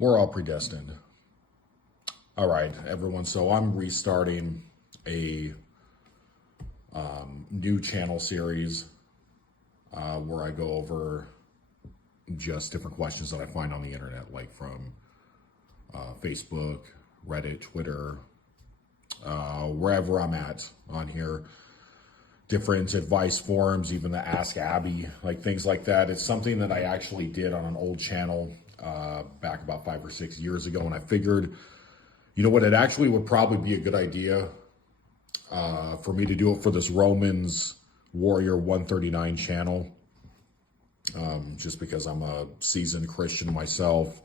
We're all predestined. All right, everyone. So I'm restarting a new channel series where I go over just different questions that I find on the internet, like from Facebook, Reddit, Twitter, wherever I'm at on here. Different advice forums, even the Ask Abby, like things like that. It's something that I actually did on an old channel back about 5 or 6 years ago, and I figured, you know what, it actually would probably be a good idea for me to do it for this Romans Warrior 139 channel, just because I'm a seasoned Christian myself.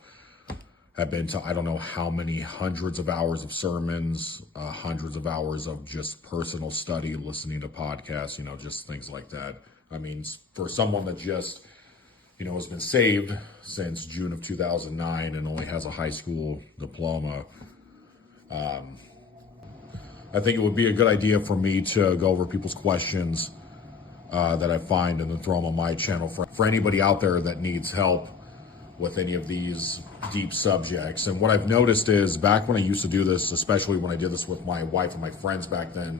Have been to I don't know how many hundreds of hours of sermons, hundreds of hours of just personal study, listening to podcasts, just things like that. I mean, for someone that just, has been saved since June of 2009 and only has a high school diploma, I think it would be a good idea for me to go over people's questions that I find and then throw them on my channel for anybody out there that needs help with any of these deep subjects. And what I've noticed is, back when I used to do this, especially when I did this with my wife and my friends back then,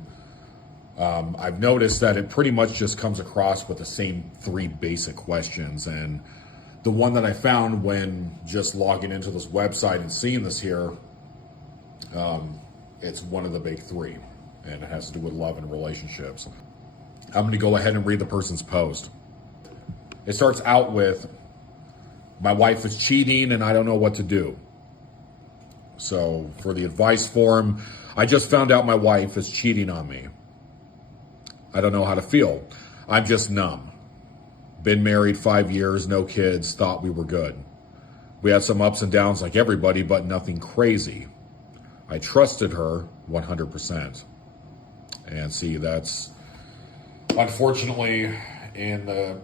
I've noticed that it pretty much just comes across with the same 3 basic questions. And the one that I found when just logging into this website and seeing this here, it's one of the big 3, and it has to do with love and relationships. I'm going to go ahead and read the person's post. It starts out with, "My wife is cheating and I don't know what to do." So for the advice form, "I just found out my wife is cheating on me. I don't know how to feel. I'm just numb. Been married 5 years, no kids, thought we were good. We had some ups and downs like everybody, but nothing crazy. I trusted her 100%. And see, that's unfortunately in the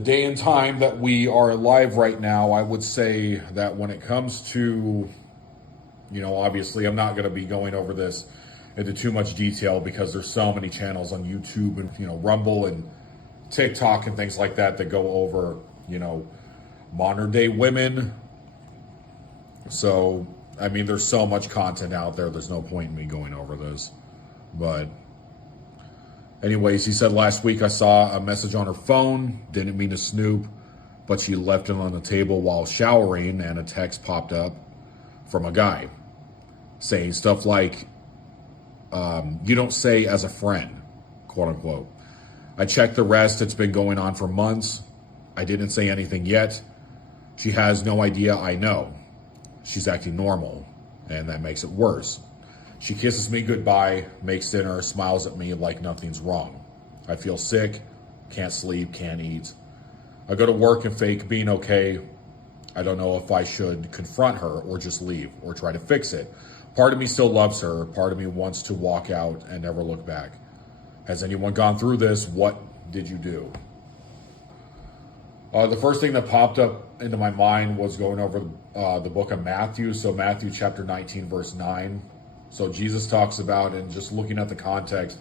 day and time that we are alive right now. I would say that when it comes to, obviously I'm not going to be going over this into too much detail because there's so many channels on YouTube and, Rumble and TikTok and things like that that go over, modern day women. So, I mean, there's so much content out there. There's no point in me going over this. But anyways, he said, "Last week I saw a message on her phone. Didn't mean to snoop, but she left it on the table while showering, and a text popped up from a guy saying stuff like, 'You don't say as a friend,' quote unquote. I checked the rest. It's been going on for months. I didn't say anything yet. She has no idea I know. She's acting normal, and that makes it worse. She kisses me goodbye, makes dinner, smiles at me like nothing's wrong. I feel sick, can't sleep, can't eat. I go to work and fake being okay. I don't know if I should confront her or just leave or try to fix it. Part of me still loves her. Part of me wants to walk out and never look back. Has anyone gone through this? What did you do?" The first thing that popped up into my mind was going over the book of Matthew. So Matthew chapter 19, verse 9. So Jesus talks about, and just looking at the context,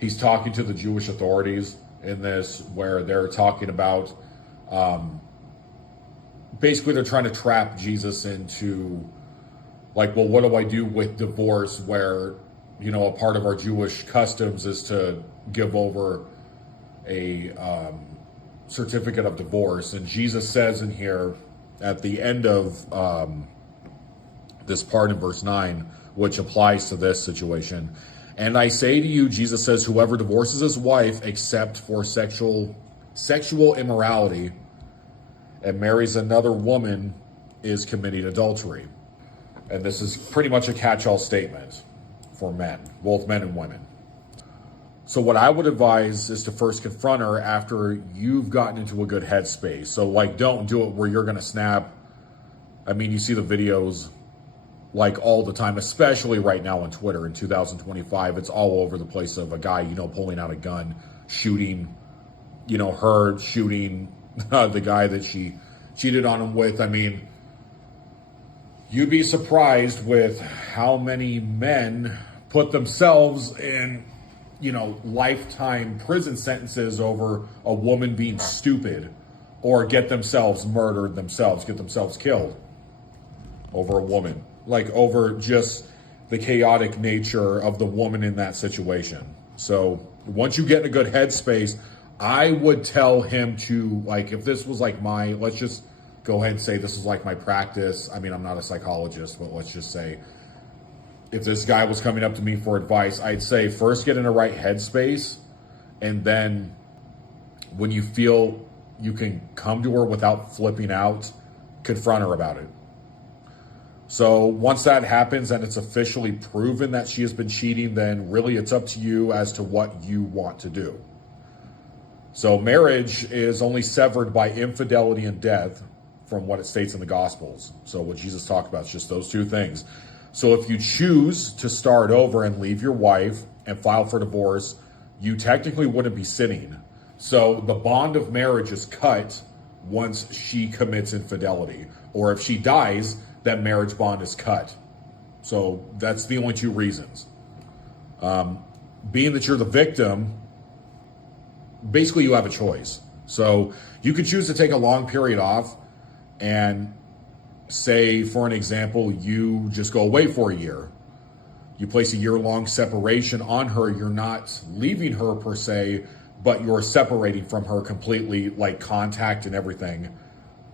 he's talking to the Jewish authorities in this, where they're talking about, basically they're trying to trap Jesus into, like, well, what do I do with divorce, where, a part of our Jewish customs is to give over a certificate of divorce. And Jesus says in here at the end of this part in verse 9, which applies to this situation, "And I say to you," Jesus says, "whoever divorces his wife except for sexual immorality and marries another woman is committing adultery." And this is pretty much a catch-all statement for men, both men and women. So what I would advise is to first confront her after you've gotten into a good headspace. So, like, don't do it where you're going to snap. I mean, you see the videos like all the time, especially right now on Twitter in 2025. It's all over the place of a guy, pulling out a gun, shooting, her shooting the guy that she cheated on him with. I mean, you'd be surprised with how many men put themselves in, lifetime prison sentences over a woman being stupid or get themselves murdered themselves, get themselves killed over a woman, like over just the chaotic nature of the woman in that situation. So once you get in a good headspace, I would tell him to, like, if this was like let's just go ahead and say this is like my practice. I mean, I'm not a psychologist, but let's just say if this guy was coming up to me for advice, I'd say first get in a right headspace, and then when you feel you can come to her without flipping out, confront her about it. So once that happens and it's officially proven that she has been cheating, then really it's up to you as to what you want to do. So marriage is only severed by infidelity and death from what it states in the Gospels. So what Jesus talked about is just those two things. So if you choose to start over and leave your wife and file for divorce, you technically wouldn't be sinning. So the bond of marriage is cut once she commits infidelity. Or if she dies, that marriage bond is cut. So that's the only two reasons. Being that you're the victim, basically you have a choice. So you could choose to take a long period off and say, for an example, you just go away for a year. You place a year-long separation on her. You're not leaving her per se, but you're separating from her completely, like contact and everything.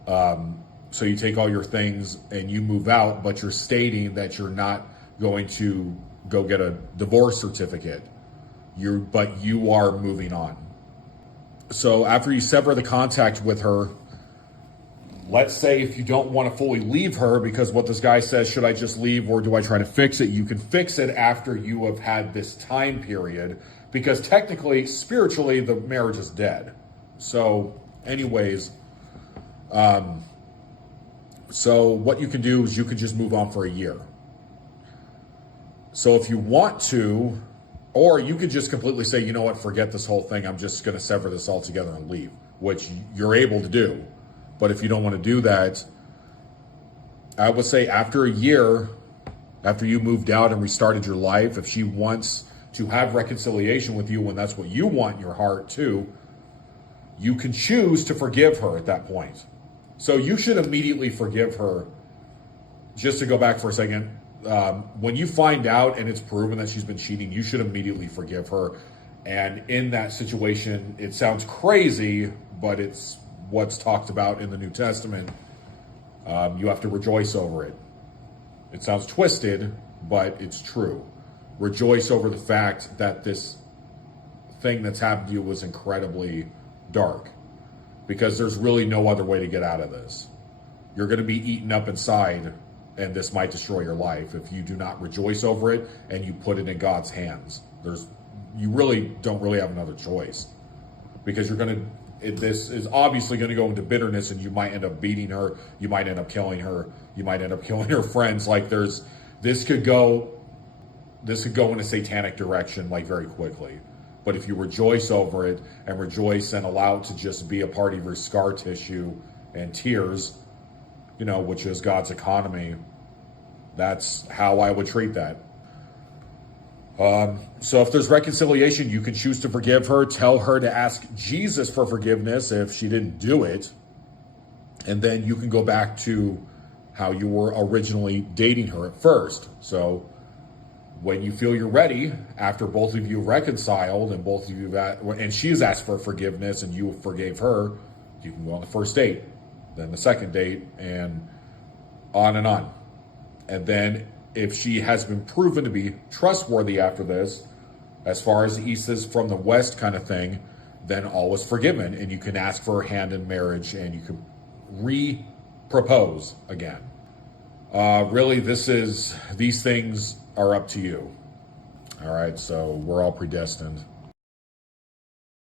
So you take all your things and you move out, but you're stating that you're not going to go get a divorce certificate. But you are moving on. So after you sever the contact with her, let's say if you don't want to fully leave her because what this guy says, should I just leave or do I try to fix it? You can fix it after you have had this time period, because technically, spiritually, the marriage is dead. So anyways, so what you can do is you can just move on for a year. So if you want to, or you could just completely say, you know what, forget this whole thing. I'm just going to sever this altogether and leave, which you're able to do. But if you don't want to do that, I would say after a year, after you moved out and restarted your life, if she wants to have reconciliation with you when that's what you want in your heart too, you can choose to forgive her at that point. So you should immediately forgive her. Just to go back for a second, when you find out and it's proven that she's been cheating, you should immediately forgive her. And in that situation, it sounds crazy, but it's what's talked about in the New Testament. You have to rejoice over it. It sounds twisted, but it's true. Rejoice over the fact that this thing that's happened to you was incredibly dark, because there's really no other way to get out of this. You're going to be eaten up inside, and this might destroy your life if you do not rejoice over it and you put it in God's hands. You really don't really have another choice, because this is obviously going to go into bitterness, and you might end up beating her. You might end up killing her. You might end up killing her friends. Like this could go in a satanic direction, like very quickly. But if you rejoice over it and rejoice and allow it to just be a part of your scar tissue and tears, which is God's economy, that's how I would treat that. So if there's reconciliation, you can choose to forgive her, tell her to ask Jesus for forgiveness if she didn't do it. And then you can go back to how you were originally dating her at first. So when you feel you're ready, after both of you reconciled and both of you and she has asked for forgiveness and you forgave her, you can go on the first date, then the second date, and on and on. And then if she has been proven to be trustworthy after this, as far as the east is from the west kind of thing, then all is forgiven, and you can ask for her hand in marriage, and you can re-propose again. Really, these things are up to you. All right, so we're all predestined.